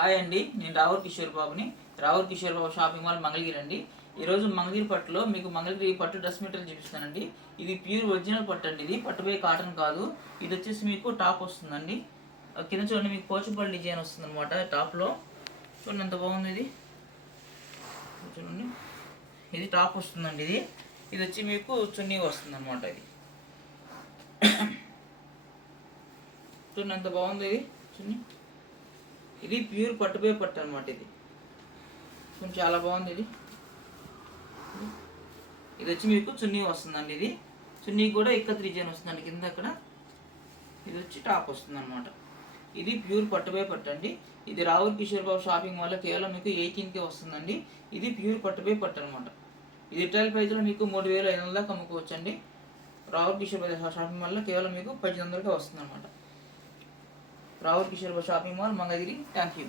Hi అండి, నేను రావుర్ కిషోర్ బాబుని. రావుర్ కిషోర్ బాబు షాపింగ్ మాల్ మంగళగిరి అండి. ఈరోజు మంగళగిరి పట్టులో మీకు మంగళగిరి పట్టు డ్రెస్ మెటీరియల్ చూపిస్తానండి. ఇది ప్యూర్ ఒరిజినల్ పట్టు అండి. ఇది పట్టుపై కాటన్ కాదు. ఇది వచ్చేసి మీకు టాప్ వస్తుందండి. కింద చూడండి, మీకు పోచంపల్లి డిజైన్ వస్తుంది అనమాట. టాప్లో చూడండి ఎంత బాగుంది. ఇది చూడండి, ఇది టాప్ వస్తుందండి. ఇది వచ్చి మీకు చున్నీ వస్తుంది అనమాట. ఇది చూడండి ఎంత బాగుంది. ఇది చున్నీ, ఇది ప్యూర్ పట్టుపై పట్టు అనమాట. ఇది కొంచెం చాలా బాగుంది. ఇది వచ్చి మీకు చున్నీ వస్తుందండి. ఇది చున్నీ కూడా ఇక్కత్ డిజైన్ వస్తుందండి కింద అక్కడ. ఇది వచ్చి టాప్ వస్తుంది అనమాట. ఇది ప్యూర్ పట్టుపై పట్టు అండి. ఇది రావుర్ కిషోర్ బాబు షాపింగ్ వల్ల కేవలం మీకు 18కే వస్తుందండి. ఇది ప్యూర్ పట్టుపై పట్టు అనమాట. ఇది రిటైల్ ప్రైస్లో మీకు 3500 దాకా అమ్ముకోవచ్చు అండి. రావుర్ కిషోర్ బాబు షాపింగ్ వల్ల కేవలం మీకు 1800కే వస్తుంది అనమాట. రావుర్ Kishore Babu shopping mall Mangalagiri. Thank you.